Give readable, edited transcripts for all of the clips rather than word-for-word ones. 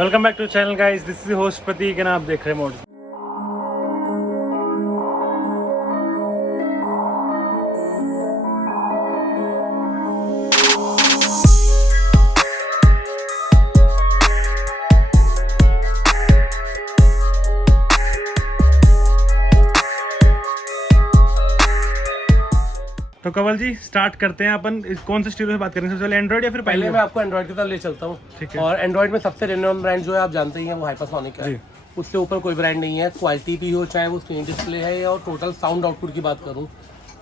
Welcome back to channel guys, this is host Prateek and आप देख रहे हैं मोड। तो कंवल जी स्टार्ट करते हैं। अपन कौन से स्टीरियो से बात करेंगे? सबसे पहले एंड्रॉइड या फिर पहले मैं आपको एंड्रॉइड की तरफ ले चलता हूँ। ठीक है। और एंड्रॉइड में सबसे रेनोम ब्रांड जो है आप जानते ही हैं, वो हाइपरसोनिक है। उससे ऊपर कोई ब्रांड नहीं है। क्वालिटी भी हो, चाहे वो स्क्रीन डिस्प्ले है और टोटल साउंड आउटपुट की बात करूँ,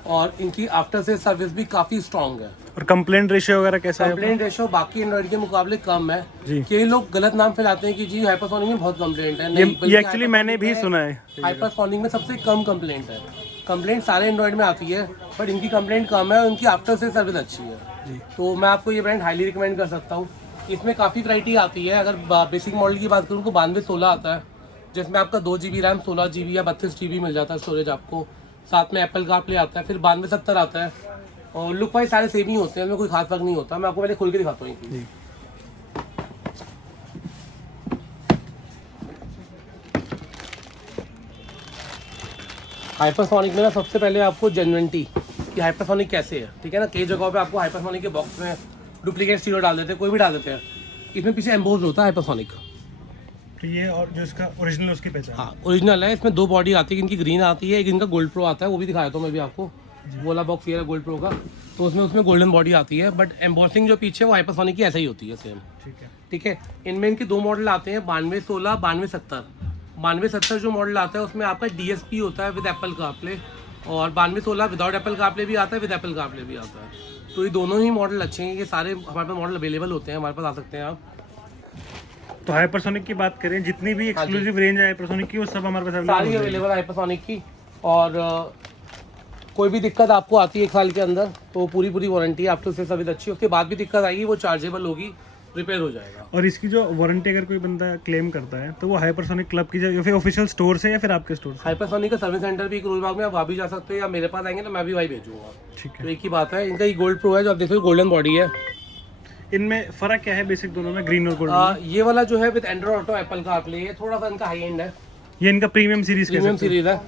और इनकी आफ्टर से सर्विस भी काफी स्ट्रॉन्ग है। और कंप्लेंट रेशियो वगैरह कैसा है? कंप्लेंट रेशियो बाकी एंड्रॉइड के मुकाबले कम है। कई लोग गलत नाम फैलाते हैं कि जी हाइपरसोनिक में बहुत कंप्लेंट है। ये एक्चुअली मैंने भी सुना है, हाइपरसोनिक में सबसे कम कंप्लेंट है। कंप्लेंट सारे एंड्रॉइड में आती है, बट इनकी कंप्लेंट कम है और इनकी आफ्टर से सर्विस अच्छी है। तो मैं आपको ये ब्रांड हाईली रिकमेंड कर सकता हूँ। इसमें काफ़ी वैरायटी आती है। अगर बेसिक मॉडल की बात करूँ तो 9216 आता है, जिसमें आपका 2 GB रैम, 16 GB या 32 GB मिल जाता है स्टोरेज आपको। साथ में एप्पल CarPlay आता है। फिर 9270 आता है, और लुक वाइज सारे सेम ही होते हैं, इनमें कोई खास फर्क नहीं होता। मैं आपको पहले खोल के दिखाता हूँ। हाइपरसोनिक में ना सबसे पहले आपको जेन्युइनिटी कि हाइपरसोनिक कैसे है, ठीक है ना। कई जगहों पे आपको हाइपरसोनिक के बॉक्स में डुप्लीकेट स्टीरियो डाल देते हैं, कोई भी डाल देते हैं। इसमें पीछे एम्बोज होता है हाइपरसोनिक। तो ये और जो इसका ओरिजिनल उसकी पहचान। हाँ, ओरिजिनल है। इसमें 2 बॉडी आती है, इनकी ग्रीन आती है, एक इनका गोल्ड प्रो आता है, वो भी दिखाया था मैं भी आपको। वो वाला बॉक्स ये है गोल्ड प्रो का, तो उसमें गोल्डन बॉडी आती है, बट एम्बोसिंग जो पीछे वो हाइपरसोनिक की ऐसा ही होती है, सेम। ठीक है। इनमें इनके 2 मॉडल आते हैं, 9216, 9270। 9270 जो मॉडल आता है उसमें आपका DSP होता है विद एप्पल CarPlay, और 9216 विदाउट एप्पल CarPlay भी आता है, विद एप्पल CarPlay भी आता है। तो ये दोनों ही मॉडल अच्छे हैं। ये सारे हमारे पास मॉडल अवेलेबल होते हैं, हमारे पास आ सकते हैं आप। तो हाइपरसोनिक की बात करें, जितनी भी एक्सक्लूसिव रेंज है हाइपरसोनिक की, वो सब हमारे पास सारी अवेलेबल है हाइपरसोनिक की। और कोई भी दिक्कत आपको आती है 1 साल के अंदर, तो पूरी वारंटी आफ्टर से सर्विस अच्छी। उसके बाद भी दिक्कत आएगी, वो चार्जेबल होगी, रिपेयर हो जाएगा। और इसकी जो वारंटी अगर कोई बंदा क्लेम करता है तो वो हाइपरसोनिक क्लब की या फिर ऑफिशियल स्टोर से या फिर आपके स्टोर से? हाइपरसोनिक का सर्विस सेंटर भी गुलबाग में, आप वहाँ भी जा सकते हो, या मेरे पास आएंगे तो मैं भी वही भेजूंगा। ठीक है। तो एक ही बात है। इनका ये गोल्ड प्रो है, जो आप देखो गोल्डन बॉडी है। इनमें फर्क क्या है बेसिक दोनों में, ग्रीन और गोल्डन? ये वाला जो है with Android auto Apple CarPlay, ये थोड़ा सा इनका हाई एंड है। ये इनका प्रीमियम सीरीज है।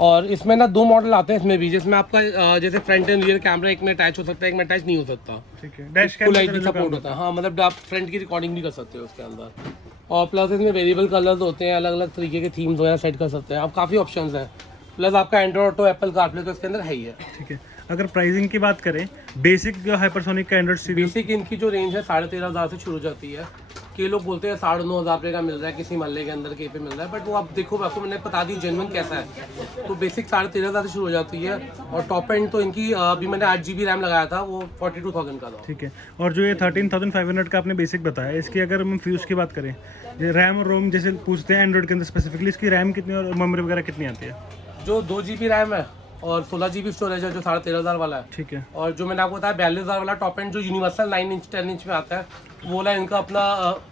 और इसमें ना 2 मॉडल आते हैं इसमें भी, जिसमें आपका जैसे फ्रंट एंड रियर कैमरा एक में अटैच हो सकता है, एक में अटैच नहीं हो सकता। ठीक है। डैश फुल HD सपोर्ट होता है। हाँ, मतलब आप फ्रंट की रिकॉर्डिंग भी कर सकते हो उसके अंदर। और प्लस इसमें वेरिएबल कलर्स होते हैं, अलग अलग तरीके के थीम्स वगैरह सेट कर सकते हैं आप। काफ़ी ऑप्शंस हैं। प्लस आपका एंड्रॉइड ऑटो एप्पल CarPlay तो इसके अंदर है ही है। ठीक है। अगर प्राइसिंग की बात करें, बेसिक जो हाइपरसोनिक का एंड्रॉइड सीरीज, बेसिक इनकी जो रेंज है 13,500 से शुरू हो जाती है। कई लोग बोलते हैं 9,500 रुपये का मिल रहा है, किसी मोहल्ले के अंदर कहीं पे मिल रहा है, बट वो आप देखो, आपको मैंने बता दी जेन्युइन कैसा है। तो बेसिक 13,500 से शुरू हो जाती है, और टॉप एंड तो इनकी अभी मैंने 8 GB रैम लगाया था, वो 42,000 का था। ठीक है। और जो ये 13,500 का आपने बेसिक बताया, इसकी अगर हम फ्यूज की बात करें, रैम और रोम जैसे पूछते हैं एंड्रॉइड के अंदर स्पेसिफिकली, इसकी रैम कितनी और मेमोरी वगैरह कितनी आती है? जो 2 GB रैम है और 16 GB स्टोरेज है, जो 13,500 वाला है। ठीक है। और जो मैंने आपको बताया 42,000 वाला टॉप एंड, जो यूनिवर्सल 9 इंच 10 इंच में आता है, वो वाला इनका अपना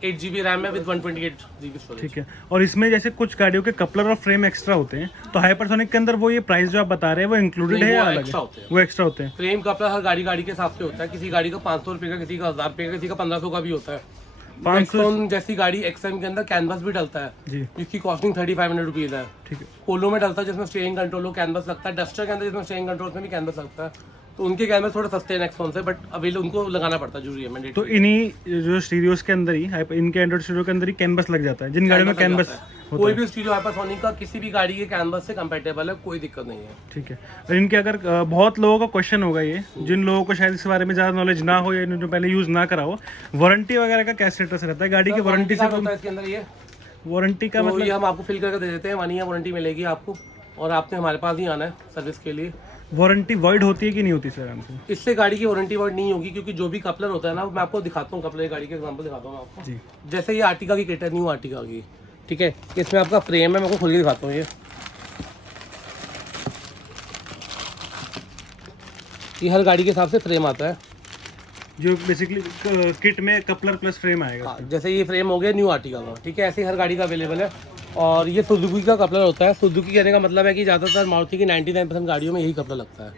8 GB रैम है विद 128 GB स्टोरेज। ठीक है। और इसमें जैसे कुछ गाड़ियों के कपलर और फ्रेम एक्स्ट्रा होते हैं, तो हाइपरसोनिक के अंदर वो ये प्राइस जो आप बता रहे हैं वो इंक्लूडेड है या अलग है? वो एक्स्ट्रा होते हैं। फ्रेम कपलर हर गाड़ी के हिसाब से होता है। किसी गाड़ी का 500 रुपये का, किसी का 1000 रुपये का, किसी का 1500 का भी होता है। 500 जैसी गाड़ी XM के अंदर कैनवस भी डलता है जी, जिसकी कॉस्टिंग 3500 रुपीज़ है। ठीक है। पोलो में डलता है, जिसमें स्टीयरिंग कंट्रोल हो, कैनवस लगता है। डस्टर के अंदर जिसमें स्टीयरिंग कंट्रोल में भी कैनवस लगता है। तो उनके कैनवस थोड़े सस्ते हैं नेक्सॉन से, बट अवेलेबल उनको लगाना पड़ता है, जरूरी है मैंडेटरी। तो इन्हीं जो स्टीरियोज के अंदर ही, इनके एंड्रॉइड स्टीरियो के अंदर ही कैनवस लग जाता है, जिन गाड़ियों में कैनवस कोई भी स्टीरियो हाइपरसोनिक का किसी भी गाड़ी के कैनवस से कंपैटिबल है, कोई दिक्कत नहीं है। ठीक है। और इनके अगर बहुत लोगों का क्वेश्चन होगा, ये जिन लोगों को शायद इस बारे में ज़्यादा नॉलेज ना हो या इन्होंने पहले यूज़ ना करा हो, वारंटी वगैरह का क्या स्टेटस रहता है गाड़ी की? वारंटी से होता है इसके अंदर ये वारंटी का मतलब, ये हम आपको फिल करके दे देते हैं, 1 ईयर वारंटी मिलेगी आपको, और आपने हमारे पास ही आना है सर्विस के लिए। वारंटी वॉइड होती है कि नहीं होती सर हमसे? इससे गाड़ी की वारंटी वॉइड नहीं होगी, क्योंकि जो भी कपलर होता है ना, मैं आपको दिखाता हूँ, कपलर गाड़ी के एग्जांपल दिखाता हूँ आपको जी। जैसे ये आर्टिका की किट है, न्यू आर्टिका की, ठीक है। इसमें आपका फ्रेम है, मैं आपको खोल के दिखाता हूँ। ये हर गाड़ी के हिसाब से फ्रेम आता है, जो बेसिकली किट में कपलर प्लस फ्रेम आएगा। हाँ, जैसे ये फ्रेम हो गया न्यू आर्टिका का, ठीक है। ऐसे ही हर गाड़ी का अवेलेबल है। और ये सुजुकी का कपलर होता है। सुजुकी कहने का मतलब है कि ज़्यादातर मारुति की 99% गाड़ियों में यही कपलर लगता है,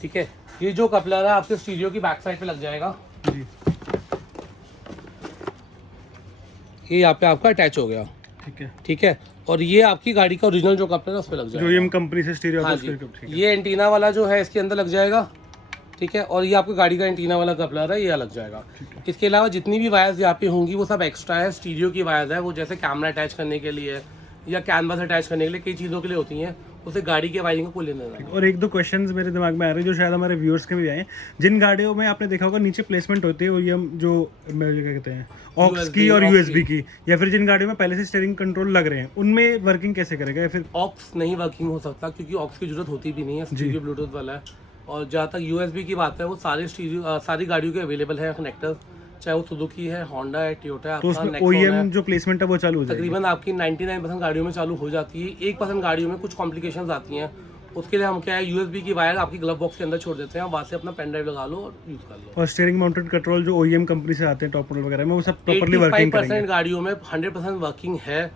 ठीक है। ये जो कपलर है आपके स्टीरियो की बैक साइड पे लग जाएगा जी। ये यहाँ पे आपका अटैच हो गया, ठीक है। और ये आपकी गाड़ी का ओरिजिनल जो कपड़ा है उस पर लग जाएगा, जो ये कंपनी से स्टीरियो हाँ जी। ये एंटीना वाला जो है इसके अंदर लग जाएगा, ठीक है। और ये आपकी गाड़ी का एंटीना वाला कपलर है, ये अलग जाएगा। इसके अलावा जितनी भी वायर्स यहाँ पे होंगी वो सब एक्स्ट्रा है, स्टीरियो की वायर्स है, वो जैसे कैमरा अटैच करने के लिए या कैनवास अटैच करने के लिए कई चीज़ों के लिए होती हैं, उसे गाड़ी के वायरिंग को कोई लेना नहीं। और एक दो क्वेश्चंस मेरे दिमाग में आ रहे हैं जो शायद हमारे व्यूअर्स के भी आए, जिन गाड़ियों में आपने देखा होगा नीचे प्लेसमेंट होती है वो ये जो क्या कहते हैं ऑक्स की और यूएसबी की, या फिर जिन गाड़ियों में पहले से स्टीयरिंग कंट्रोल लग रहे हैं उनमें वर्किंग कैसे करेगा, या फिर ऑक्स नहीं वर्किंग हो सकता क्योंकि ऑक्स की जरूरत होती भी नहीं है, स्टीरियो ब्लूटूथ वाला है। और जहाँ तक यूएसबी की बात है वो सारे स्टीरियो सारी गाड़ियों के अवेलेबल है कनेक्टर, चाहे वो सुजुकी है, होंडा है, टोयोटा है, तो उसमें ओईएम जो प्लेसमेंट है वो चालू हो जाएगी। तकरीबन आपकी 99% गाड़ियों में चालू हो जाती है, 1% गाड़ियों में कुछ कॉम्प्लिकेशंस आती हैं। उसके लिए हम क्या है यूएसबी की वायर आपकी ग्लव बॉक्स के अंदर छोड़ देते हैं, वहाँ से अपना पेन ड्राइव लगा लो और यूज कर लो। और स्टीयरिंग माउंटेड कंट्रोल जो ओईएम कंपनी से आते हैं टॉप मॉडल वगैरह में वो सब प्रॉपर्ली वर्किंग करेंगे। 85% गाड़ियों में 100% वर्किंग है,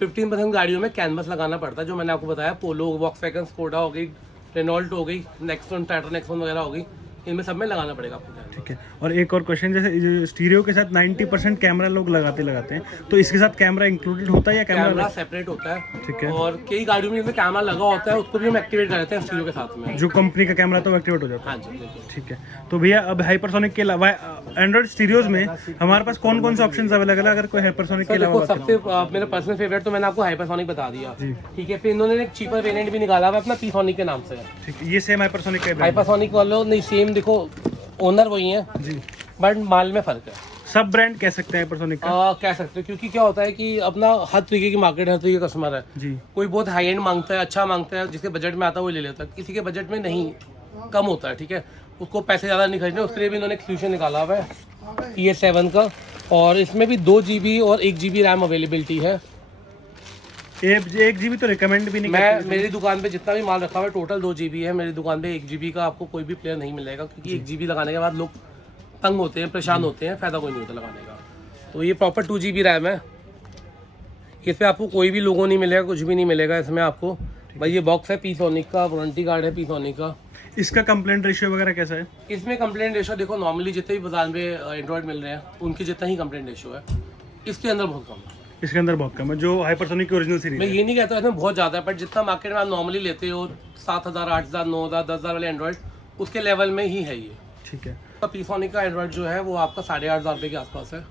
15% गाड़ियों में कैनवस लगाना पड़ता है, जो मैंने आपको बताया, पोलो, वॉक्सवैगन, स्कोडा हो गई, रेनॉल्ट हो गई, नेक्सॉन, टाटा नेक्सॉन वगैरह हो गई, इनमें सब में लगाना पड़ेगा आपको। ठीक है। और एक और क्वेश्चन, जैसे स्टीरियो के साथ 90% कैमरा लोग लगाते हैं, तो इसके साथ कैमरा इंक्लूडेड होता है या कैमरा सेपरेट होता है? ठीक है। और कई गाड़ियों में जिसमें कैमरा लगा होता है उसको भी हम एक्टिवेट कर देते हैं स्टीरियो के साथ में, जो कंपनी का कैमरा तो एक्टिवेट हो जाता है। हाँ जी। ठीक है। तो भैया अब हाइपरसोनिक के अलावा एंड्रॉइड स्टीरियोज में हमारे पास कौन कौन से ऑप्शन अवेलेबल है अगर कोई हाइपरसोनिक के अलावा? सबसे मेरा पर्सनल फेवरेट तो मैंने आपको हाइपरसोनिक बता दिया, ठीक है। फिर इन्होंने एक चीपर वेरिएंट भी निकाला हुआ अपना पीसोनिक के नाम से। ठीक है, ये सेम हाइपरसोनिक का है? हाइपरसोनिक वालों नहीं, सेम, देखो ओनर वही है जी, बट माल में फर्क है। सब ब्रांड कह सकते हैं हाइपरसोनिक का? कह सकते हैं, क्योंकि क्या होता है कि अपना हर तरीके की मार्केट, हर तरीके का कस्टमर है जी। कोई बहुत हाई एंड मांगता है, अच्छा मांगता है, जिसके बजट में आता है वो ले लेता है, किसी के बजट में नहीं, कम होता है, ठीक है, उसको पैसे ज़्यादा नहीं खरीदने, उसके लिए भी इन्होंने एक सोल्यूशन निकाला हुआ है PS7 का। और इसमें भी 2 GB और 1 GB रैम अवेलेबिलिटी है। 1 GB तो रिकमेंड भी नहीं मैं मेरी दुकान पे जितना भी माल रखा हुआ है टोटल 2 GB है। मेरी दुकान पे 1 GB का आपको कोई भी प्लेयर नहीं मिलेगा, क्योंकि 1 GB लगाने के बाद लोग तंग होते हैं, परेशान होते हैं, फायदा कोई नहीं होता लगाने का। तो ये प्रॉपर 2 GB रैम है, इसमें आपको कोई भी लोगो नहीं मिलेगा, कुछ भी नहीं मिलेगा इसमें आपको। भाई ये बॉक्स है पीसोनिक का, वारंटी कार्ड है पीसोनिक का। इसका कंप्लेंट रेशियो वगैरह कैसा है? इसमें कंप्लेंट रेशियो देखो, नॉर्मली जितने भी बाजार में एंड्रॉइड मिल रहे हैं उनकी जितना ही कंप्लेंट रेशियो है, इसके अंदर बहुत कम है। इसके अंदर बहुत कम है जो हाइपरसोनिक की ओरिजिनल सीरीज मैं ये नहीं कहता इसमें बहुत ज़्यादा है, बट जितना मार्केट में आप नॉर्मली लेते हो 7,000, 8,000, 9,000, 10,000 वाले एंड्रॉइड, उसके लेवल में ही है ये। ठीक है। तो पीसोनिक का एंड्रॉइड जो है वो आपका 8,500 रुपये के आसपास है।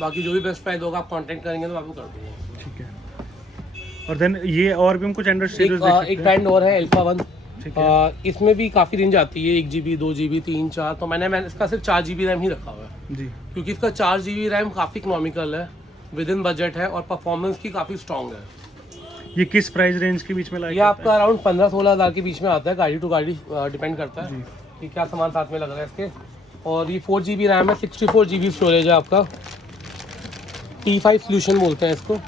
बाकी जो भी बेस्ट प्राइस होगा आप कॉन्टेक्ट करेंगे तो आपको कर दूँगा। ठीक है। और देन ये और भी हम कुछ एंड्रॉइड सीरीज देख सकते हैं? एक ब्रांड और है अल्फा 1, इसमें भी काफ़ी रेंज आती है, 1 GB, 2 GB, 3, 4। तो मैंने इसका सिर्फ 4 GB रैम ही रखा हुआ है जी, क्योंकि इसका 4 GB रैम काफ़ी इकोनॉमिकल है, विद इन बजट है और परफॉर्मेंस की काफ़ी स्ट्रॉन्ग है। ये किस प्राइस रेंज के बीच में लाइक? ये आपका अराउंड 15-16 हज़ार के बीच में आता है, गाड़ी टू गाड़ी डिपेंड करता है कि क्या सामान साथ में लग रहा है इसके। और ये 4 GB रैम है, 64 GB स्टोरेज है आपका, T5 सोल्यूशन बोलते हैं इसको।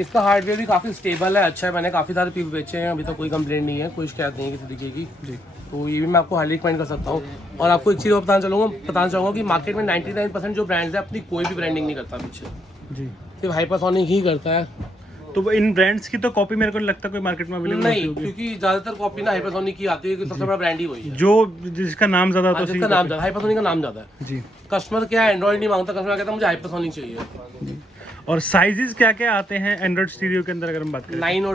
इसका हार्डवेयर भी काफ़ी स्टेबल है, अच्छा है, मैंने काफ़ी सारे पीस बेचे हैं, अभी तक कोई कंप्लेंट नहीं है, कोई शिकायत नहीं है किसी तरीके की जी। तो ये भी मैं आपको हाईली रिकमेंड कर सकता हूँ। और आपको एक चीज़ और बताना चाहूँगा कि मार्केट में 99% जो ब्रांड्स है अपनी कोई भी ब्रांडिंग नहीं करता पीछे जी, सिर्फ हाइपरसोनिक ही करता है। तो इन ब्रांड्स की तो कॉपी मेरे को नहीं लगता कोई मार्केट में अवेलेबल नहीं, क्योंकि ज़्यादातर कॉपी ना हाइपरसोनिक की आती है, क्योंकि सबसे बड़ा ब्रांड ही वही है जो जिसका नाम ज़्यादा होता है, जिसका नाम ज़्यादा, हाइपरसोनिक का नाम ज़्यादा है जी। कस्टमर क्या है, एंड्रॉइड नहीं मांगता, कस्टमर कहता है मुझे हाइपरसोनिक चाहिए। और साइजेस क्या क्या आते हैं एंड्रॉइड स्टीरियो के अंदर अगर हम बात करें? 9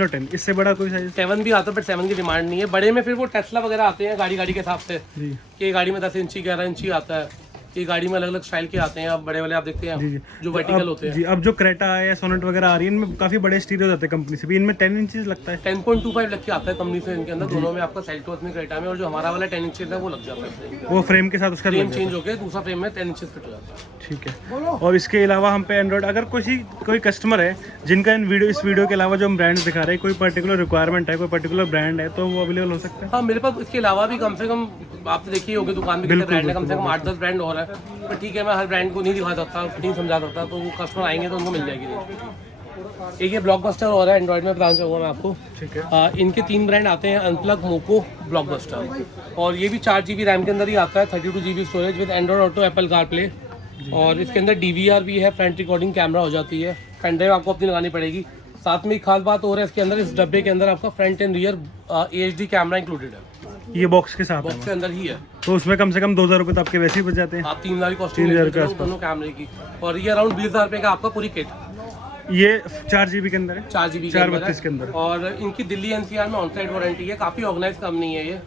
और 10। इससे बड़ा कोई साइज? 7 भी आता है, बट 7 की डिमांड नहीं है। बड़े में फिर वो टेस्ला वगैरह आते हैं गाड़ी के हिसाब से कि गाड़ी में 10 इंची 11 इंची आता है, कि गाड़ी में अलग अलग स्टाइल के आते हैं। आप बड़े वाले आप देखते हैं जी, जो वर्टिकल होते हैं जी। अब जो क्रेटा है या सोनेट वगैरह आ रही है इनमें काफी बड़े स्टीरियो आते हैं कंपनी से भी, इनमें 10 इंचेस लगता है? 10.25 लग के आता है कंपनी से इनके अंदर, दोनों में आपका सेल्टोस में, क्रेटा में। और जो हमारा वाला 10 इंचेस है वो लग जाता है, वो फ्रेम के साथ उसका फ्रेम चेंज हो गया, दूसरा फ्रेम में 10 इंचेस फिट हो जाता है। ठीक है। और इसके अलावा हम पे एंड्रॉइड, अगर कोई कस्टमर है जिनका इस वीडियो के अलावा जो हम ब्रांड्स दिखा रहे हैं कोई पर्टिकुलर रिक्वायरमेंट है, कोई पर्टिकुलर ब्रांड है, तो वो अवेलेबल हो सकता है? हाँ, मेरे पास इसके अलावा भी कम से कम, आप देखिए होगी दुकान में कितने ब्रांड है, कम से कम 8-10 ब्रांड और है। पर ठीक है, मैं हर ब्रांड को नहीं दिखा सकता, नहीं समझा सकता, तो वो कस्टमर आएंगे तो उनको मिल जाएगी। एक ये ब्लॉकबस्टर और है एंड्रॉइड में, बताना चाहूँगा मैं आपको। ठीक है। इनके 3 ब्रांड आते हैं, अनप्लग, मोको, ब्लॉकबस्टर। और ये भी 4 GB रैम के अंदर ही आता है, 32 GB storage with Android auto, Apple CarPlay. और इसके अंदर DVR भी है, फ्रंट रिकॉर्डिंग कैमरा हो जाती है, पेन ड्राइव आपको अपनी लगानी पड़ेगी। साथ में एक खास बात और है इसके अंदर, इस डब्बे के अंदर आपका front end rear HD camera included है। ये बॉक्स के साथ बॉक्स के है, अंदर ही है। तो उसमें कम से कम 2000 रुपये तो आपके वैसे ही बच जाते हैं। आप 3000 की कॉस्टिंग 3000 के आसपास। दोनों कैमरे की, और ये अराउंड 20,000 रुपये का आपका पूरी किट। ये 4 GB के अंदर है, 4 GB 432 के अंदर। और इनकी दिल्ली NCR में ऑन साइड वारंटी है। काफ़ी ऑर्गेनाइज कंपनी है ये,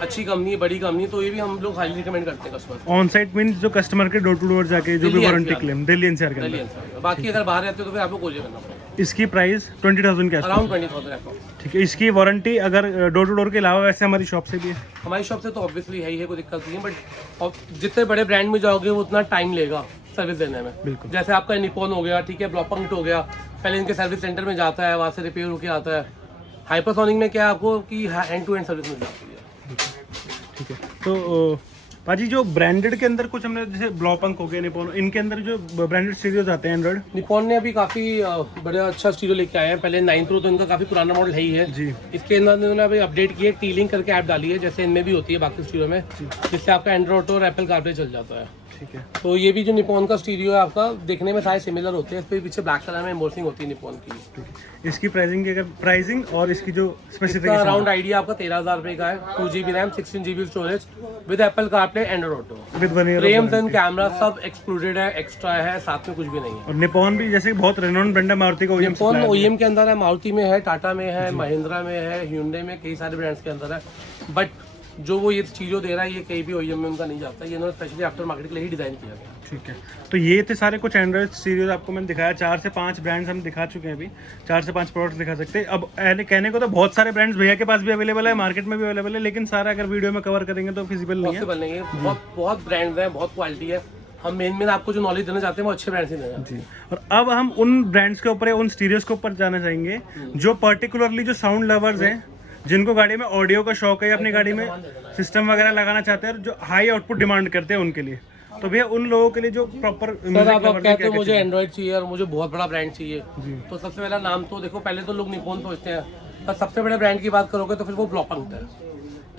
अच्छी कंपनी है, बड़ी कंपनी, तो ये भी हम लोग हाईली रिकमेंड करते हैं कस्टमर। ऑन साइट मीन्स जो कस्टमर के डोर टू डोर जाके जो भी Delhi warranty NCR claim Delhi NCR के दिल्ली अंदर। NCR। बाकी अगर बाहर रहते हो तो फिर आपको कोरियर करना पड़ेगा। इसकी प्राइस 20,000 के आसपास, अराउंड 20,000 आपको। ठीक है। इसकी वारंटी अगर डोर टू डोर के अलावा वैसे हमारी शॉप से भी है? हमारी शॉप से तो ऑब्वियसली है ही है, कोई दिक्कत नहीं है, बट जितने बड़े ब्रांड में जाओगे वो उतना टाइम लेगा सर्विस देने में। बिल्कुल। जैसे आपका निपॉन हो गया, ठीक है, ब्लॉपंक्ट हो गया, पहले इनके सर्विस सेंटर में जाता है, वहाँ से रिपेयर होके आता है। हाइपरसोनिक में क्या है आपको कि एंड टू एंड सर्विस मिल जाती है। ठीक है। तो पाजी जो ब्रांडेड के अंदर कुछ हमने जैसे ब्लॉपंक हो गया, निपॉन, इनके अंदर जो ब्रांडेड स्टीरियोज आते हैं एंड्रॉइड, निपॉन ने अभी काफ़ी बड़ा अच्छा स्टीरियो लेके आए हैं। पहले 9 प्रो तो इनका काफ़ी पुराना मॉडल है ही है जी। इसके अंदर इन्होंने अभी अपडेट किए, टी-लिंक करके ऐप डाली है, जैसे इनमें भी होती है बाकी स्टीरियो में, जिससे आपका एंड्रॉइड ऑटो और एप्पल कारप्ले चल जाता है। ठीक है। तो ये भी जो निपॉन का स्टीरियो है आपका, देखने में सारे सिमिलर होते हैं। इस पे पीछे ब्लैक कलर में एम्बोसिंग होती है निपॉन की। ठीक है। इसकी प्राइसिंग की अगर प्राइसिंग और इसकी जो इसका स्पेसिफिकेशन अराउंड आइडिया आपका 13,000 रुपये का है। 2 GB RAM, 16 GB storage with Apple CarPlay, Android auto, with 1 year frames and camera सब एक्सक्लूडेड है, एक्स्ट्रा है, साथ में कुछ भी नहीं है। और निपॉन भी जैसे बहुत रेनोन ब्रांड है, मारुति का निपॉन OEM के अंदर है, मारुति में है, टाटा में है, महिंद्रा में है, hyundai में, कई सारे ब्रांड्स के अंदर है। बट जो वो ये चीज़ों दे रहा है, ये कहीं भी OEM में उनका नहीं जाता, ये इन्होंने स्पेशली आफ्टर मार्केट के लिए ही डिज़ाइन किया गया। ठीक है। तो ये थे सारे कुछ एंड्रॉइड सीरीज आपको मैंने दिखाया, 4 से 5 ब्रांड्स हम दिखा चुके हैं अभी, 4 से 5 प्रोडक्ट्स दिखा सकते हैं। अब कहने को तो बहुत सारे ब्रांड्स भैया के पास भी अवेलेबल है, मार्केट में भी अवेलेबल है, लेकिन सारा अगर वीडियो में कवर करेंगे तो फिजिबल नहीं है। पॉसिबल नहीं है, बहुत ब्रांड्स हैं, बहुत क्वालिटी है। हम मेन आपको जो नॉलेज देना चाहते हैं वो अच्छे ब्रांड से देना जी। और अब हम उन ब्रांड्स के ऊपर, उन स्टीरियोज के ऊपर जाना चाहेंगे जो पर्टिकुलरली जो साउंड लवर्स हैं, जिनको गाड़ी में ऑडियो का शौक है, अपनी गाड़ी में सिस्टम वगैरह लगाना चाहते हैं, और जो हाई आउटपुट डिमांड करते हैं उनके लिए। तो भैया उन लोगों के लिए जो प्रॉपर सर आप कहते हो मुझे एंड्रॉइड चाहिए और मुझे बहुत बड़ा ब्रांड चाहिए, तो सबसे पहला नाम तो देखो, पहले तो लोग निपॉन सोचते हैं, पर सबसे बड़े ब्रांड की बात करोगे तो फिर वो ब्लॉपंक्ट है।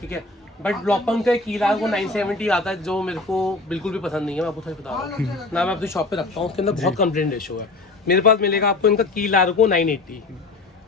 ठीक है, बट ब्लॉपंक्ट का कीलार को 970 आता है, जो मेरे को बिल्कुल भी पसंद नहीं है, मैं आपको सही बता रहा हूँ ना। मैं अपनी शॉप पे रखता हूँ, उसके अंदर बहुत कंप्लेंट रेशो है। मेरे पास मिलेगा आपको इनका कीलार को 980।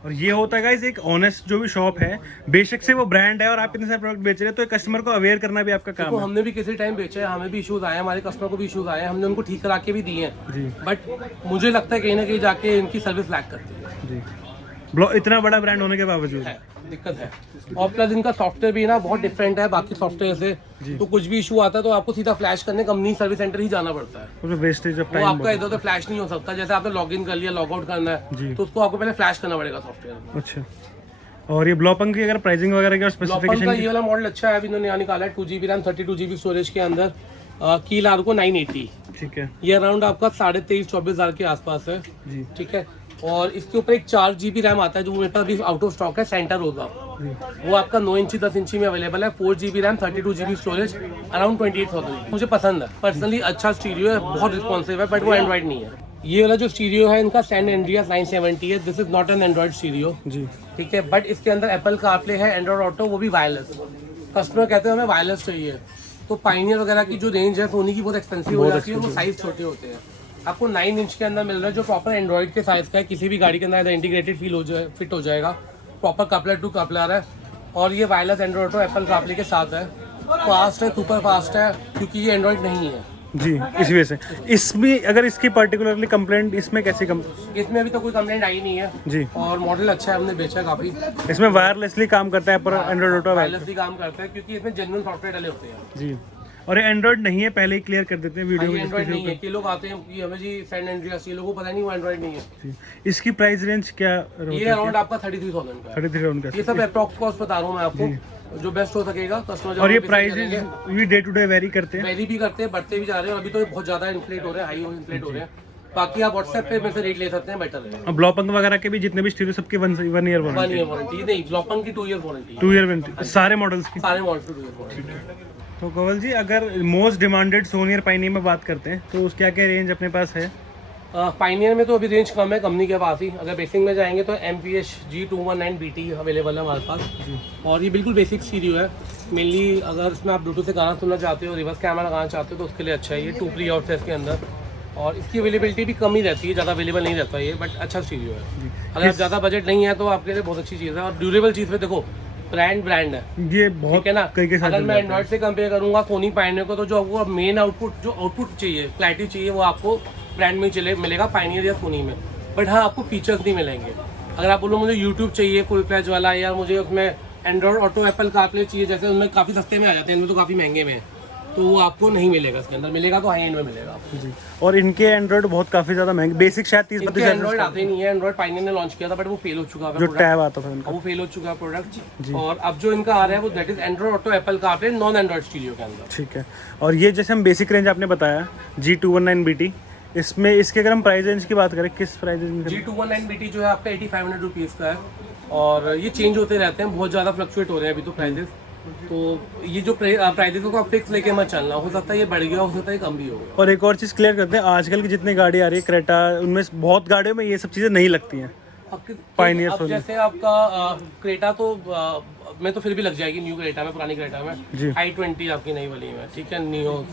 और ये होता है गाइस एक ऑनेस्ट जो भी शॉप है, बेशक से वो ब्रांड है और आप इतने सारे प्रोडक्ट बेच रहे हैं, तो एक कस्टमर को अवेयर करना भी आपका काम है। हमने भी किसी टाइम बेचे हैं, हमें भी इश्यूज आए हैं, हमारे कस्टमर को भी इश्यूज आए हैं, हमने उनको ठीक करा के भी दिए हैं, बट मुझे लगता है कहीं ना कहीं जाके इनकी सर्विस लैक करती है जी। इतना बड़ा ब्रांड होने के बावजूद दिक्कत है। और प्लस इनका सॉफ्टवेयर भी ना बहुत डिफरेंट है बाकी सॉफ्टवेयर से, तो कुछ भी इशू आता है तो आपको सीधा फ्लैश करने कंपनी सर्विस सेंटर ही जाना पड़ता है। वेस्टेज ऑफ वो टाइम, आपका इधर उधर फ्लैश नहीं हो सकता। जैसे आपने लॉग इन कर लिया, लॉग आउट करना है, तो उसको आपको पहले फ्लैश करना पड़ेगा सॉफ्टवेयर। अच्छा। और ये ब्लॉपंक की अगर प्राइसिंग वगैरह की और स्पेसिफिकेशन का ये वाला मॉडल अच्छा है, अभी इन्होंने यहाँ निकाला है 2 GB रैम, 32 GB स्टोरेज के अंदर, कीलार को 980। ठीक है। ये अराउंड आपका 23,000-24,000 के आसपास है जी। ठीक है। और इसके ऊपर एक 4 GB रैम आता है जो मेरे पास अभी आउट ऑफ स्टॉक है, सेंटर रोजा, वो आपका 9 इंची 10 इंची में अवेलेबल है। 4 GB RAM, 32 GB storage, around 28,000। मुझे पसंद है पर्सनली, अच्छा स्टीरियो है, बहुत रिस्पॉन्सिव है, बट वो एंड्रॉइड नहीं है। ये वाला जो स्टीरियो है इनका सैन एंड्रियास 970 है, this is not an Android stereo जी, ठीक है। बट इसके अंदर एप्पल कारप्ले है, एंड्रॉइड ऑटो, वो भी वायरलेस। कस्टमर कहते हैं हमें वायरलेस चाहिए, तो पाइनियर वगैरह की जो रेंज है सोनी की बहुत एक्सपेंसिव हो जाती है, वो साइज छोटे होते हैं। आपको 9 इंच के अंदर मिल रहा है जो प्रॉपर एंड्रॉइड के साइज का है, किसी भी गाड़ी के अंदर इंटीग्रेटेड फिट हो जाएगा, प्रॉपर कपलर टू कपलर है, और ये wireless Android auto Apple CarPlay के साथ है। फास्ट है, सुपर फास्ट है, क्योंकि ये एंड्रॉइड नहीं है जी, इस वजह से। इसमें अगर इसकी पर्टिकुलरली कंप्लेंट इसमें कैसी इसमें अभी तो कोई कंप्लेंट आई नहीं है जी, और मॉडल अच्छा है, हमने बेचा काफी। इसमें वायरलेसली काम करता है पर एंड्रॉइड ऑटो वायरलेसली काम करता है क्योंकि इसमें जेन्युइन सॉफ्टवेयर डले होते हैं जी। और ये एंड्रॉइड नहीं है, पहले ही क्लियर कर देते हैं वीडियो में। एंड्रॉइड नहीं है कि लोग आते हैं कि हमें जी सैन एंड्रियास, ये लोगों को पता नहीं वो एंड्रॉइड नहीं है जी। इसकी प्राइस रेंज क्या है? ये अराउंड आपका 33,000 का है। 33,000 का। ये सब अप्रॉक्स कॉस्ट बता रहा हूँ मैं आपको, जो बेस्ट हो सकेगा कस्टमर। और ये प्राइसेस भी डे टू डे वेरी करते हैं, वेरी भी करते हैं, बढ़ते भी जा रहे हैं। अभी तो बहुत ज्यादा इन्फ्लेट हो रहे हैं, हाई इन्फ्लेट हो रहे हैं। बाकी आप व्हाट्सएप पे मेरे से रेट ले सकते हैं, बेटर है। ब्लॉपंक वगैरह के भी जितने भी स्टीरियो सबके 1 ईयर वारंटी नहीं, ब्लॉपंक की 2 ईयर वारंटी, 2 ईयर वारंटी सारे मॉडल्स की, सारे मॉडल्स की 2 ईयर वारंटी। तो कंवल जी, अगर मोस्ट डिमांडेड सोनियर पाइनियर में बात करते हैं तो क्या क्या रेंज अपने पास है? पाइनियर में तो अभी रेंज कम है कंपनी के पास ही। अगर बेसिक में जाएंगे तो MPH G219 BT अवेलेबल है हमारे पास, और ये बिल्कुल बेसिक स्टीरियो है। मेनली अगर इसमें आप ब्लूटूथ से गाना सुनना चाहते हो, रिवर्स कैमरा लगाना चाहते हो, तो उसके लिए अच्छा है। ये 2 प्री आउट है इसके अंदर, और इसकी अवेलेबिलिटी भी कम ही रहती है, ज़्यादा अवेलेबल नहीं रहता ये, बट अच्छा स्टीरियो है। अगर ज़्यादा बजट नहीं है तो आपके लिए बहुत अच्छी चीज़ है। और ड्यूरेबल चीज़ में देखो, ब्रांड है, ये बहुत ठीक है ना। कई के साथ अगर मिल मैं जाता है। एंड्रॉइड से कंपेयर करूंगा सोनी पायनियर को, तो जो आपको मेन आउटपुट चाहिए, क्लैरिटी चाहिए, वो आपको ब्रांड में चले मिलेगा, पायनियर या सोनी में। बट हाँ, आपको फीचर्स नहीं मिलेंगे। अगर आप बोलो मुझे यूट्यूब चाहिए फुल फ्लैश वाला, या मुझे उसमें एंड्रॉइड ऑटो एप्पल कारप्ले चाहिए, जैसे उनमें काफ़ी सस्ते में आ जाते हैं, इनमें तो काफ़ी महंगे में है, तो वो आपको नहीं मिलेगा इसके अंदर। मिलेगा तो हाई एंड में मिलेगा आपको जी। और इनके एंड्रॉइड बहुत काफी ज्यादा महंगे, बेसिक शायद 30-32 एंड्रॉइड आते ही नहीं है। एंड्रॉइड पायनियर ने लॉन्च किया था, बट वो फेल हो चुका है जो product। टैब आता था इनका। वो फेल हो चुका है प्रोडक्ट। और अब जो इनका आ रहा है वो that is Android auto Apple CarPlay non Android stereo के अंदर। ठीक है। और ये जैसे हम बेसिक रेंज आपने बताया G219BT, इसमें इसके अगर हम प्राइस रेंज की बात करें, किस प्राइस रेंज में? G219BT जो है आपका 8500 रुपीज़ का है, और ये चेंज होते रहते हैं, बहुत ज़्यादा फ्लक्चुएट हो रहे हैं अभी तो प्राइजेस। तो ये जो प्राइजेस को आप फिक्स लेके मत चलना, हो सकता है ये बढ़ गया, हो सकता है ये कम भी होगा। और एक और चीज़ क्लियर करते हैं, आजकल की जितनी गाड़ी आ रही है क्रेटा, उनमें बहुत गाड़ियों में ये सब चीज़ें नहीं लगती हैं। Pioneer अब Sony। जैसे आपका क्रेटा तो में तो फिर भी लग जाएगी, न्यू क्रेटा में, पुरानी क्रेटा में जी। i20 आपकी नई वाली में, ठीक है, नियो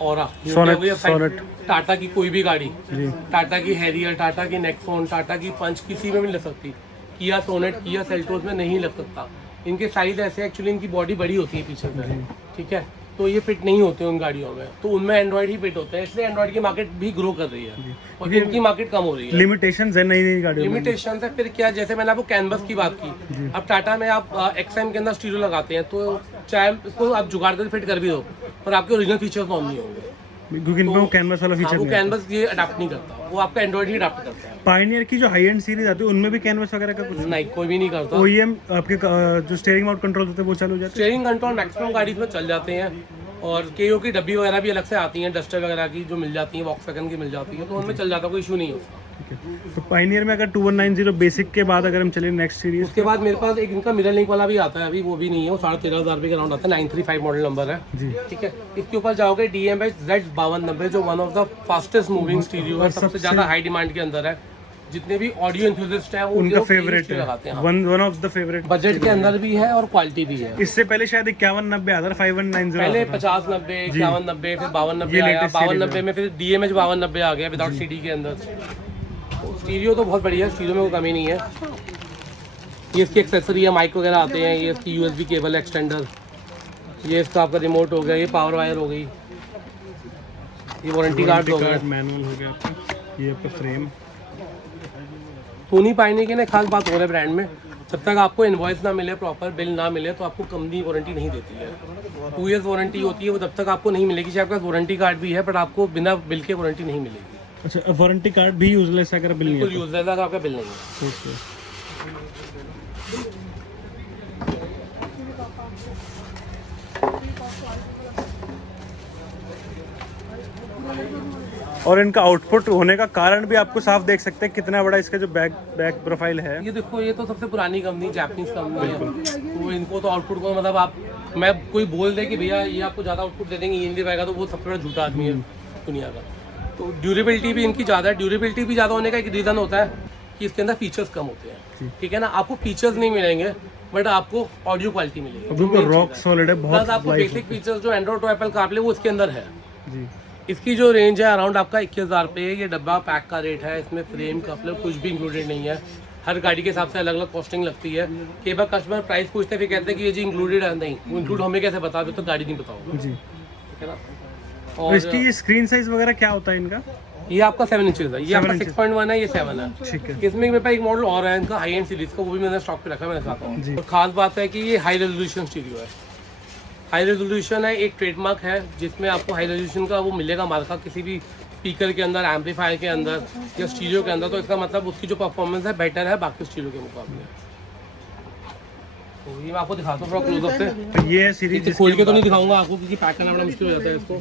और सोनेट। टाटा की कोई भी गाड़ी, जी। टाटा की हैरियर, टाटा की नेक्सॉन, टाटा की पंच, किसी में भी नहीं लग सकती। किया सोनेट, किया सेल्टोस में नहीं लग सकता। इनके साइज ऐसे, एक्चुअली इनकी बॉडी बड़ी होती है पीछे से, ठीक है, तो ये फिट नहीं होते उन गाड़ियों में, तो उनमें एंड्रॉइड ही फिट होते हैं, इसलिए एंड्रॉइड की मार्केट भी ग्रो कर रही है और इनकी मार्केट कम हो रही है। लिमिटेशंस है नई गाड़ियों में। लिमिटेशन है फिर क्या, जैसे मैंने आपको कैनवस की बात की, अब टाटा में आप XM के अंदर स्टीरियो लगाते हैं, तो चाहे इसको आप जुगाड़ कर फिट कर भी दो, पर आपके ओरिजिनल फीचर्स ऑन नहीं होंगे, क्योंकि इनमें वो कैनवस वाला फीचर वो नहीं कैनवस ये अडाप्ट नहीं करता, वो आपका एंड्रॉइड ही अडाप्ट करता है। पायनियर की जो हाई एंड सीरीज आती है उनमें भी कैनवस वगैरह का कुछ नहीं, कोई भी नहीं करता। OEM आपके जो स्टीयरिंग माउंट कंट्रोल होते हैं वो चालू हो जाते स्टीयरिंग कंट्रोल मैक्सिमम गाड़ी में चल जाते हैं, और केओ की डब्बी वगैरह भी अलग से आती हैं, डस्टर वगैरह की जो मिल जाती हैं, वॉक्सवैगन की मिल जाती है, तो उनमें चल जाता, कोई इशू नहीं होता। हैं? ठीक है। तो पायनियर में अगर 2190 बेसिक के बाद अगर हम चले नेक्स्ट सीरीज, उसके बाद मेरे पास एक इनका मिरर लिंक वाला भी आता है, अभी वो भी नहीं है, वो 13,500 रुपये के अराउंड आता है, 935 मॉडल नंबर है जी। ठीक है। इसके ऊपर जाओगे DMH Z5290, जो one of the fastest moving stereo है, सबसे ज्यादा हाई डिमांड के अंदर है। जितने भी ऑडियो एंथुसिस्ट है वो उनका लोग फेवरेट ये लगाते हैं। है, one of the favourite. Budget के अंदर भी है और क्वालिटी भी है। इससे पहले शायद 5190 आता था, 5190 पहले आता था। 5090, 5190, फिर 5290 ये आया, latest 5290 में फिर DMH 5290 आ गया विदाउट CD के अंदर। तो स्टीरियो तो बहुत बढ़िया है, स्टीरियो में कोई कमी नहीं है। ये इसकी एक्सेसरी है, माइक वगैरह आते हैं, ये इसकी USB केबल एक्सटेंडर, ये इसका आपका रिमोट हो गया, ये पावर वायर हो गई, ये वारंटी कार्ड हो गया, मैनुअल हो गया आपका, ये आपका फ्रेम। सोनी पायनियर की ना खास बात हो रहा है ब्रांड में, जब तक आपको इनवॉइस ना मिले, प्रॉपर बिल ना मिले, तो आपको कंपनी वारंटी नहीं देती है। 2 ईयर्स वारंटी होती है, वो तब तक आपको नहीं मिलेगी, चाहे आपका वारंटी कार्ड भी है, बट आपको बिना बिल के वारंटी नहीं मिलेगी। अच्छा, वारंटी कार्ड भी यूजलेस है अगर बिल नहीं बिल्कुल है यूजलेस अगर आपका बिल नहीं है। तो। ओके। और इनका आउटपुट होने का कारण भी आपको साफ देख सकते हैं, कितना बड़ा इसका जो बैक प्रोफाइल है। ये देखो, ये तो सबसे पुरानी कंपनी, जापानीज कंपनी है, तो इनको तो आउटपुट को मतलब आप, मैं कोई बोल दे कि भैया ये आपको ज़्यादा आउटपुट दे देंगे, ये नहीं दे पाएगा, तो वो सबसे बड़ा झूठा आदमी है दुनिया का। तो ड्यूरेबिलिटी भी इनकी ज़्यादा है। ड्यूरेबिलिटी भी ज़्यादा होने का एक रीज़न होता है कि इसके अंदर फीचर्स कम होते हैं, ठीक है ना। आपको फीचर्स नहीं मिलेंगे, बट आपको ऑडियो क्वालिटी मिलेगी, बिल्कुल रॉक सॉलिड है, बहुत आपको बेसिक फीचर्स जो एंड्रॉइड और एप्पल कारप्ले वो इसके अंदर है जी। इसकी जो रेंज है अराउंड आपका 21,000 पे, ये डब्बा पैक का रेट है, इसमें फ्रेम कपलर कुछ भी इंक्लूडेड नहीं है। हर गाड़ी के हिसाब से अलग अलग कॉस्टिंग लगती है। कई बार कस्टमर प्राइस पूछते हैं, फिर कहते हैं कि ये जी इंक्लूडेड है, नहीं वो इंक्लूड हमें कैसे बता दो, तो गाड़ी नहीं बताओ जी। ठीक है ना। तो और इसकी ये स्क्रीन साइज वगैरह क्या होता है इनका? ये आपका 7 इंचेस है, ये आपका 6.1 है, ये 7 है। ठीक है। इसमें मेरे पास एक मॉडल और है इनका हाई एंड सीरीज का, वो भी मैंने स्टॉक पे रखा है, मैंने साथ जी। में। और खास बात है कि ये हाई रेजोल्यूशन स्टीरियो है। हाई रेजोल्यूशन है, एक ट्रेडमार्क है जिसमें आपको हाई रेजोल्यूशन का वो मिलेगा मार्का किसी भी स्पीकर के अंदर, एम्पलीफायर के अंदर या स्टीरियो के अंदर, तो इसका मतलब उसकी जो परफॉर्मेंस है बेटर है बाकी स्टीरियो के मुकाबले। तो ये मैं आपको दिखाता हूँ थोड़ा क्लोजअप से। तो ये है सीरीज, खोल के तो नहीं दिखाऊंगा आपको क्योंकि पैक करना बड़ा मुश्किल हो जाता है इसको।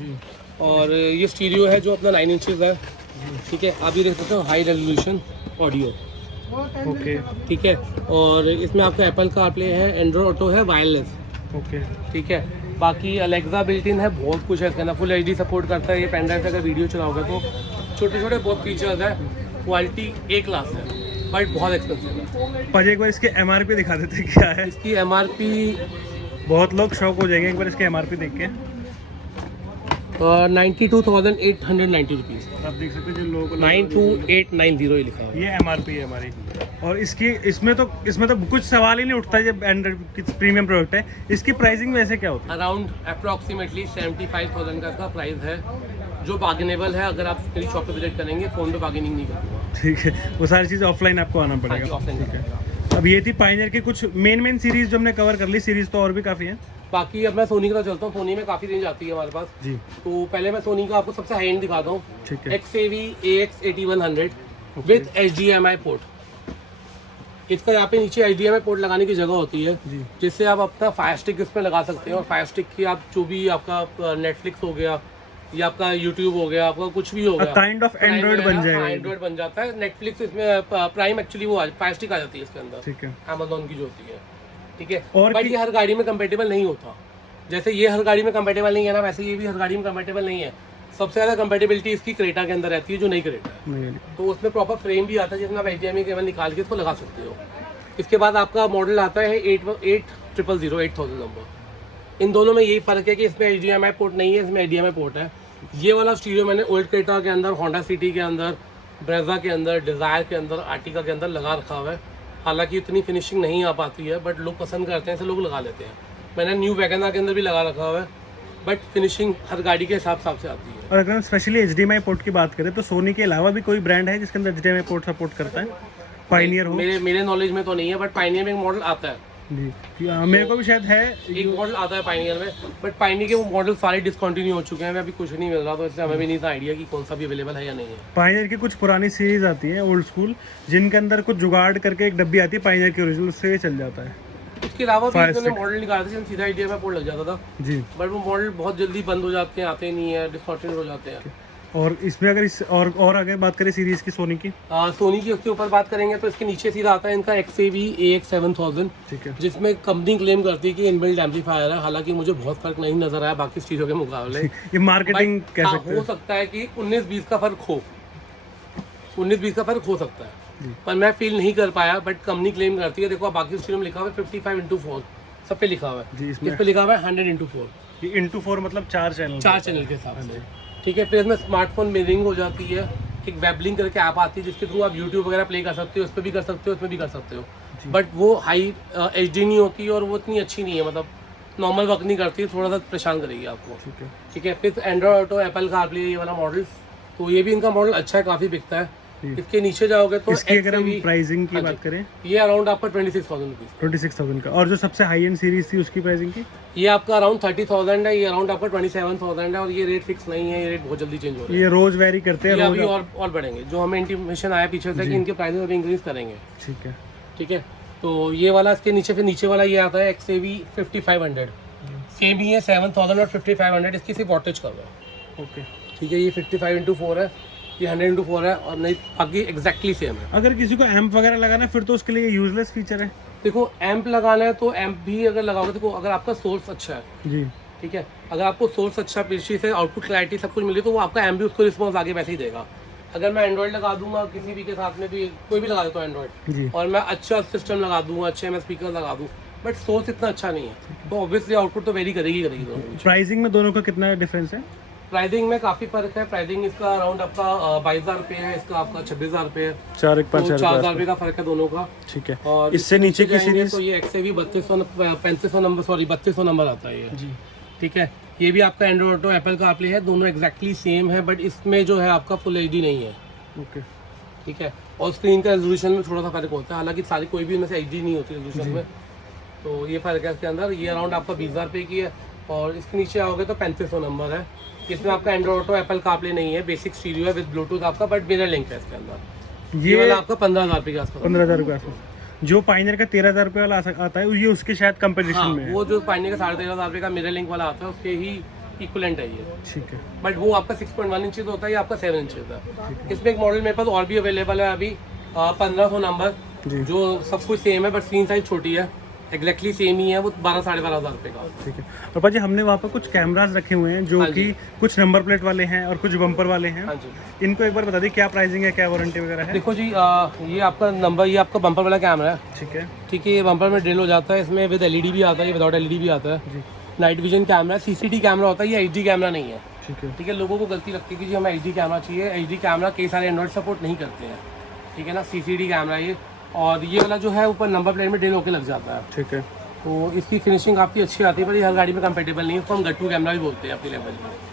और ये स्टीरियो है जो अपना 9 इंचेस है, ठीक है। आप ये देख सकते हो हाई रेजोल्यूशन ऑडियो, ओके ठीक है। और इसमें आपका एप्पल कारप्ले है, एंड्रॉइड ऑटो है, वायरलेस, ओके ठीक है। बाकी अलेक्सा बिल्ट इन है, बहुत कुछ है इसके अंदर, फुल HD सपोर्ट करता है। ये पेन ड्राइव से अगर वीडियो चलाओगे तो छोटे छोटे बहुत फीचर्स है, क्वालिटी A क्लास है, बट बहुत एक्सपेंसिव है। पर एक बार इसके MRP दिखा देते क्या है? इसकी MRP बहुत लोग शौक हो जाएंगे एक बार इसके MRP देख के। 92,890 रुपीज़, आप देख सकते हैं जो लोग 92890 ये लिखा हुआ है। ये MRP है हमारी। और इसमें तो कुछ सवाल ही नहीं उठता, ये एंड्रॉइड की प्रीमियम प्रोडक्ट है, इसकी प्राइसिंग वैसे क्या होती है? अराउंड अप्रॉक्सीमेटली 75,000 का इसका प्राइस है, जो बार्गेनेबल है। अगर आप मेरी शॉप पे विजिट करेंगे, फ़ोन पे बार्गेनिंग नहीं करूँगा। ठीक है, वो सारी चीज़ ऑफलाइन आपको आना पड़ेगा। ऑफलाइन ठीक है। अब ये थी पायनियर की कुछ मेन सीरीज जो हमने कवर कर ली, सीरीज तो और भी काफ़ी है। बाकी अब मैं सोनी की तरफ चलता हूँ। सोनी में काफ़ी रेंज आती है हमारे पास जी। तो पहले मैं सोनी का आपको सबसे हाई एंड दिखाता हूँ। ठीक है। XAV AX8100 with HDMI port. इसका यहाँ पे नीचे HDMI पोर्ट लगाने की जगह होती है, जी। जिससे आप अपना फायर स्टिक इस पर लगा सकते हैं। और फायर स्टिक की आप जो भी आपका नेटफ्लिक्स हो गया या आपका यूट्यूब हो गया, आपका कुछ भी हो गया, काइंड ऑफ एंड्रॉइड बन जाएगा। एंड्रॉइड बन जाता है। नेटफ्लिक्स इसमें प्राइम एक्चुअली वो फायर स्टिक आ जाती है इसके अंदर। ठीक है। अमेजोन की जो होती है। ठीक है। और बट ये हर गाड़ी में कंपेटेबल नहीं होता। जैसे ये हर गाड़ी में कंपेटेबल नहीं है ना, वैसे ये भी हर गाड़ी में कंपेटेबल नहीं है। सबसे ज़्यादा कंपेटेबिलिटी इसकी क्रेटा के अंदर रहती है, जो नई क्रेटा है। तो उसमें प्रॉपर फ्रेम भी आता है, जिसमें आप HDMI केबल निकाल के इसको लगा सकते हो। इसके बाद आपका मॉडल आता है 8000 नंबर। इन दोनों में यही फ़र्क है कि इसमें HDMI पोर्ट नहीं है, इसमें HDMI पोर्ट है। ये वाला स्टीरियो मैंने ओल्ड क्रेटा के अंदर, होंडा सिटी के अंदर, ब्रेजा के अंदर, डिज़ायर के अंदर, आर्टिका के अंदर लगा रखा हुआ है। हालांकि इतनी फिनिशिंग नहीं आ पाती है, बट लोग पसंद करते हैं, ऐसे लोग लगा लेते हैं। मैंने न्यू वैगनर के अंदर भी लगा रखा हुआ है, बट फिनिशिंग हर गाड़ी के हिसाब से आती है। और अगर हम स्पेशली HDMI पोर्ट की बात करें तो सोनी के अलावा भी कोई ब्रांड है जिसके अंदर HDMI पोर्ट सपोर्ट करता है? पायनियर हो? मेरे नॉलेज में तो नहीं है, बट पायनियर में एक मॉडल आता है जी। मेरे को भी शायद है एक मॉडल आता है पायनियर में, बट पायनियर के वो मॉडल सारे डिसकंटिन्यू हो चुके हैं। अभी कुछ नहीं मिल रहा, तो इससे हमें भी नहीं था आइडिया कि कौन सा भी अवेलेबल है या नहीं है। पायनियर की कुछ पुरानी सीरीज आती है ओल्ड स्कूल, जिनके अंदर कुछ जुगाड़ करके एक डब्बी आती है पायनियर की ओरिजिनल, उससे ये चल जाता है। इसके अलावा भी इन्होंने मॉडल निकाला था जिसमें सीधा HDMI पोर्ट लग जाता था जी, बट वो मॉडल बहुत जल्दी बंद हो जाते हैं, आते ही नहीं है, डिसकंटिन्यू हो जाते हैं। और इसमें अगर इस और आगे बात करें सीरीज की सोनी की, सोनी की उसके ऊपर बात करेंगे तो इसके नीचे सीधा आता है इनका XAV AX7000, ठीक है, जिसमें कंपनी क्लेम करती है कि इनबिल्ट एम्पलीफायर है। हालांकि मुझे बहुत फर्क नहीं नजर आया बाकी स्टीरियो के मुकाबले। ये मार्केटिंग कह सकते हो सकता है कि 19-20 का फर्क हो, 19-20 का फर्क हो सकता है, पर मैं फील नहीं कर पाया। बट कंपनी क्लेम करती है। देखो बाकी स्टीरियो में लिखा हुआ है 55x4, सब पे लिखा हुआ है जी, इस पे लिखा हुआ है 100x4। ये इंटू 4 मतलब 4 चैनल के हिसाब से। ठीक है। फिर इसमें स्मार्टफोन मिररिंग हो जाती है, एक वेबलिंग करके ऐप आती है जिसके थ्रू आप यूट्यूब वगैरह प्ले कर सकते हो, उस पर भी कर सकते हो, उसमें भी कर सकते हो। बट वो हाई HD नहीं होती और वो इतनी अच्छी नहीं है, मतलब नॉर्मल वर्क नहीं करती, थोड़ा सा परेशान करेगी आपको। ठीक है। ठीक है। फिर एंड्रॉइड ऑटो, एप्पल कारप्ले, ये वाला मॉडल, तो ये भी इनका मॉडल अच्छा है, काफ़ी बिकता है। इसके नीचे जाओगे तो इसकी अगर हम प्राइसिंग की बात करें, ये अराउंड आपका 26,000 रुपीज़, 26,000 का। और जो सबसे हाई एंड सीरीज थी उसकी प्राइसिंग की, ये आपका अराउंड 30,000 है, ये अराउंड आपका 27,000 है। और ये रेट फिक्स नहीं है, ये रेट बहुत जल्दी चेंज हो रहा है, ये रोज वेरी करते हैं, ये अभी और बढ़ेंगे। जो हमें इंटीमेशन आया पीछे से कि इनके प्राइसेस अभी इंक्रीज करेंगे। ठीक है। ठीक है। तो ये वाला इसके नीचे, फिर नीचे वाला ये आता है XAV 5500, सेम ही है 7,000 और 5500, इसकी सिर्फ वॉटेज कम है। ओके। ठीक है। ये 55x4 है, ये 100x4 है, और नहीं बाकी एग्जैक्टली सेम है। अगर किसी को एम्प वगैरह लगाना है फिर तो उसके लिए यूजलेस फीचर है। देखो एम्प लगाना है तो एम्प भी अगर लगाओगे, देखो अगर आपका सोर्स अच्छा है, जी, ठीक है, अगर आपको सोर्स अच्छा पीछे से आउटपुट क्लैरिटी सब कुछ मिले तो वो आपका एम्प भी उसको रिस्पॉन्स आगे वैसे ही देगा। अगर मैं एंड्रॉइड लगा दूंगा किसी भी के साथ में भी, कोई भी लगा देता हूँ एंड्रॉइड, जी, और मैं अच्छा सिस्टम लगा दूंगा, अच्छे मैं स्पीकर लगा दूँ, बट सोर्स इतना अच्छा नहीं है, तो ऑब्वियसली आउटपुट तो वेरी करेगी दोनों। प्राइसिंग में दोनों का कितना डिफरेंस है? प्राइसिंग में काफ़ी फर्क है। प्राइसिंग इसका अराउंड आपका 22,000 रुपये है, इसका आपका 26,000 रुपये है, 4,000 रुपये का फर्क है दोनों का। ठीक है। और इससे नीचे की सीरीज तो ये XAV 3235 नंबर, सॉरी 3200 नंबर आता है ये जी। ठीक है। ये भी आपका एंड्रॉइड ऑटो, एप्पल कारप्ले है, दोनों एग्जैक्टली सेम है, बट इसमें जो है आपका फुल HD नहीं है। ओके। ठीक है। और स्क्रीन का रेजोल्यूशन में थोड़ा सा फर्क होता है, हालांकि सारी कोई भी इनमें से HD नहीं होती रेजोल्यूशन में, तो ये फर्क है इसके अंदर। ये अराउंड आपका 20,000 रुपये की है, और इसके नीचे आओगे तो 3500 नंबर है। इसमें आपका एंड्रॉइड ऑटो, एप्पल कारप्ले नहीं है, बेसिक स्टीरियो है विद ब्लूटूथ आपका, बट मिरर लिंक है इसके अंदर। ये वाला आपका 15,000 रुपये के आसपास, 15,000 रुपये आसपास। जो पायनियर का 13,000 रुपये वाला आता है ये उसके शायद कंपोजिशन में है। वो जो पायनियर का 13,500 रुपये का मिरर लिंक वाला आता है उसके ही इक्वलेंट है ये। ठीक है। बट वो आपका 6.1 इंचेस होता है, ये आपका 7 इंचेस है। इसमें एक मॉडल मेरे पास और भी अवेलेबल है अभी, 1500 नंबर, जो सब कुछ सेम है, बट स्क्रीन साइज छोटी है, एग्जैक्टली सेम ही है, वो 12,500 रुपये का। ठीक है। और पाजी हमने वहाँ पर कुछ कैमरास रखे हुए हैं जो कि कुछ नंबर प्लेट वाले हैं और कुछ बम्पर वाले हैं। हाँ जी। इनको एक बार बता दी क्या प्राइसिंग है, क्या वारंटी वगैरह है? देखो जी, ये आपका नंबर, ये आपका बम्पर वाला कैमरा है। ठीक है। ठीक है। ये बम्पर में ड्रिल हो जाता है, इसमें विद LED भी आता है, ये विदाउट LED भी आता है जी। नाइट विजन कैमरा है, CCD कैमरा होता है, ये HD कैमरा नहीं है। ठीक है। ठीक है। लोगों को गलती लगती है कि जी हमें HD कैमरा चाहिए, HD कैमरा कई सारे एंड्रॉइड सपोर्ट नहीं करते हैं। ठीक है ना। CCD कैमरा ये, और ये वाला जो है ऊपर नंबर प्लेट में ड्रिल होके लग जाता है। ठीक है। तो इसकी फिनिशिंग काफ़ी अच्छी आती है, पर ये हर गाड़ी में कंपेटेबल नहीं है, इसको हम गट्टू कैमरा भी बोलते हैं अपनी लेवल में।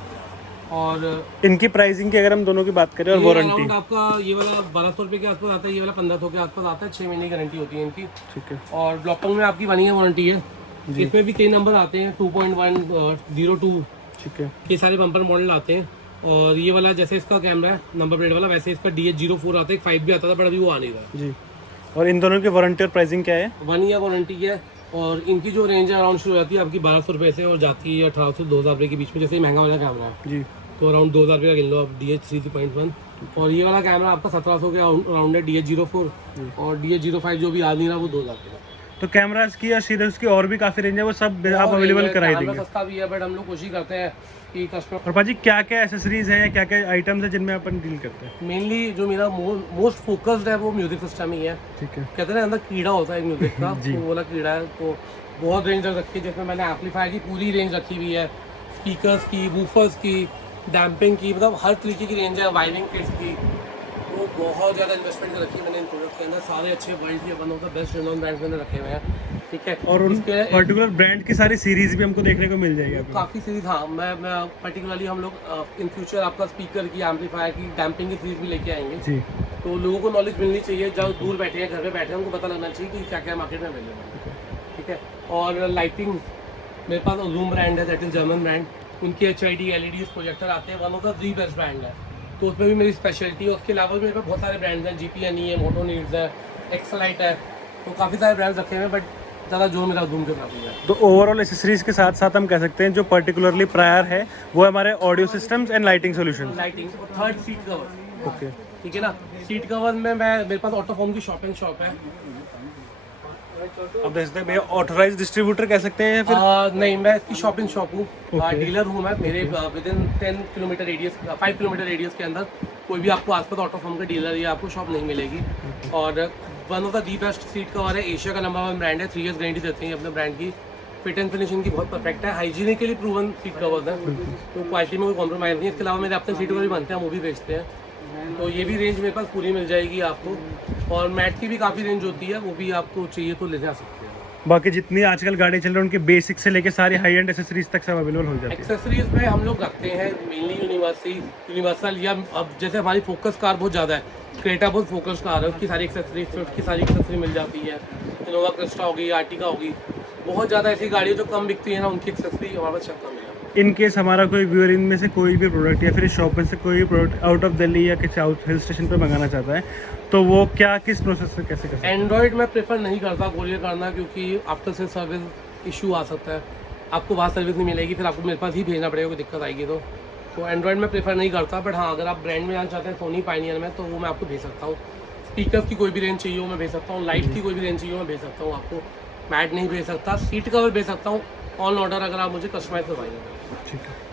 और इनकी प्राइसिंग की अगर हम दोनों की बात करें और ये वारंटी, अराउंड आपका ये वाला 1200 रुपये के आसपास आता है, ये वाला 1500 के आसपास आता है। 6 महीने की गारंटी होती है इनकी। ठीक है। और ब्लॉकपंग में आपकी 1 ईयर वारंटी है। इसमें भी कई नंबर आते हैं, 2.1, 02, ठीक है। ये सारे बम्पर मॉडल आते हैं। और ये वाला जैसे इसका कैमरा है नंबर प्लेट वाला, वैसे इसका DH04 आता है। 5 भी आता था, बट अभी वो आ नहीं रहा जी। और इन दोनों की वारंटी और प्राइसिंग क्या है? 1 ईयर वारंटी है। और इनकी जो रेंज है अराउंड शुरू हो जाती है आपकी 1200 रुपये से और जाती है 1800 से 2000 रुपये के बीच में। जैसे ही महंगा वाला कैमरा है जी, तो अराउंड 2000 रुपये का गिन लो आप, DH3.1। और ये वाला कैमरा आपका 1700 के अराउंड है, DH04। और DH05 जो भी आ नहीं रहा वो 2000 रुपये का। तो कैमरास की या सीरीज की और भी काफ़ी रेंज है, वो सब आप अवेलेबल कराई कैमरा देंगे। सस्ता भी है, बट हम लोग कोशिश करते हैं कि कस्टमर। और भाजी क्या क्या एसेसरीज हैं या क्या क्या आइटम्स हैं जिनमें अपन डील करते हैं? मेनली जो मेरा मोस्ट फोकस्ड है वो म्यूजिक सिस्टम ही है। ठीक है। कहते हैं ना अंदर कीड़ा होता है म्यूजिक का, जी। तो वो वाला कीड़ा है। तो बहुत रेंज रखी है, जिसमें मैंने एम्पलीफायर की पूरी रेंज रखी हुई है, स्पीकर्स की, वूफर्स की, डैम्पिंग की, मतलब हर तरीके की रेंज है, वायरिंग किट्स की। तो बहुत ज़्यादा इन्वेस्टमेंट रखी है मैंने इन प्रोडक्ट के अंदर। सारे अच्छे वर्ल्ड के one of the best renowned brands मैंने रखे हुए हैं। ठीक है। और उन उसके पर्टिकुलर ब्रांड की सारी सीरीज भी हमको देखने को मिल जाएगी आपको? काफ़ी सीरीज, हाँ। मैं पर्टिकुलरली हम लोग इन फ्यूचर आपका स्पीकर की, एम्पलीफायर की, डैम्पिंग की सीरीज भी लेके आएंगे। जी। तो लोगों को नॉलेज मिलनी चाहिए, जब दूर बैठे हैं, घर पे बैठे हैं, उनको पता लगना चाहिए कि क्या क्या मार्केट में अवेलेबल है। ठीक है। और लाइटिंग मेरे पास जूम ब्रांड है, दैट इज जर्मन ब्रांड। उनके HID LEDs प्रोजेक्टर आते हैं, one of the best brand है। तो उसमें भी मेरी स्पेशलिटी है। उसके अलावा भी मेरे पास बहुत सारे ब्रांड्स हैं, GPNE है, मोटो नीड्स है, एक्सलाइट है। तो काफ़ी सारे ब्रांड्स रखे हुए हैं, बट ज़्यादा जो मेरा जूम के साथ है। तो ओवरऑल एसेसरीज के साथ साथ हम कह सकते हैं जो पर्टिकुलरली प्रायर है वो हमारे audio systems and lighting solutions. Lighting और थर्ड सीट कवर। ओके। ठीक है ना। सीट कवर में मेरे पास ऑटोफोम की शॉप है। अब देख सकते हैं भैया, ऑथराइज डिस्ट्रीब्यूटर कह सकते हैं या फिर? नहीं, मैं इसकी शॉप हूँ। Okay. डीलर हूँ मैं। मेरे with in 10 kilometre radius, 5 kilometre radius के अंदर कोई भी आपको आसपास ऑटोफोम का डीलर या आपको शॉप नहीं मिलेगी। और one of the best seat cover है, एशिया का नंबर 1 ब्रांड है। 3 इयर्स गारंटी देते हैं अपने ब्रांड की। फिट एंड फिनिशिंग की बहुत परफेक्ट है, हाइजीनिकली प्रूवन सीट कवर है, तो क्वालिटी में कोई कॉम्प्रोमाइज़ नहीं है। इसके अलावा मेरे अपने सीट कवर भी बनते हैं, वो भी बेचते हैं। तो ये भी रेंज मेरे पास पूरी मिल जाएगी आपको। और मैट की भी काफ़ी रेंज होती है, वो भी आपको चाहिए तो ले जा सकते हैं। बाकी जितनी आजकल गाड़ी चल रही है उनके बेसिक से लेके सारी हाई एंड एसेसरीज तक सब अवेलेबल हो जाती है। एक्सेसरीज में हम लोग रखते हैं मेनली यूनिवर्सल, या अब जैसे हमारी फोकस कार बहुत ज़्यादा है, क्रेटा बहुत फोकस कार है, उसकी सारी एक्सेसरीज, स्विफ्ट की सारी एक्सेसरी मिल जाती है। इनोवा क्रिस्टा होगी, आर्टिका होगी, बहुत ज़्यादा ऐसी गाड़ियाँ जो कम बिकती है ना, उनकी एक्सेसरी हमारे पास चक्का मिला। इन केस हमारा कोई व्यूअर इनमें से कोई भी प्रोडक्ट या फिर इस शॉप में से कोई भी प्रोडक्ट आउट ऑफ दिल्ली या किसी आउट हिल स्टेशन पे मंगाना चाहता है तो वो क्या किस प्रोसेस से कैसे कर सकता है? एंड्रॉयड मैं प्रेफर नहीं करता कोरियर करना, क्योंकि आफ्टर सेल सर्विस इशू आ सकता है, आपको वहाँ सर्विस नहीं मिलेगी, फिर आपको मेरे पास ही भेजना पड़ेगा, कोई दिक्कत आएगी तो एंड्रॉयड में प्रेफर नहीं करता। बट हाँ, अगर आप ब्रांड में जाना चाहते हैं सोनी पायनियर में, तो वो मैं आपको भेज सकता हूँ। स्पीकर की कोई भी रेंज चाहिए वो मैं भेज सकता हूँ, लाइट की कोई भी रेंज चाहिए वो मैं भेज सकता हूँ आपको। मैट नहीं भेज सकता, सीट कवर भेज सकता हूँ ऑन ऑर्डर, अगर आप मुझे कस्टमाइज करवाएंगे। ठीक है।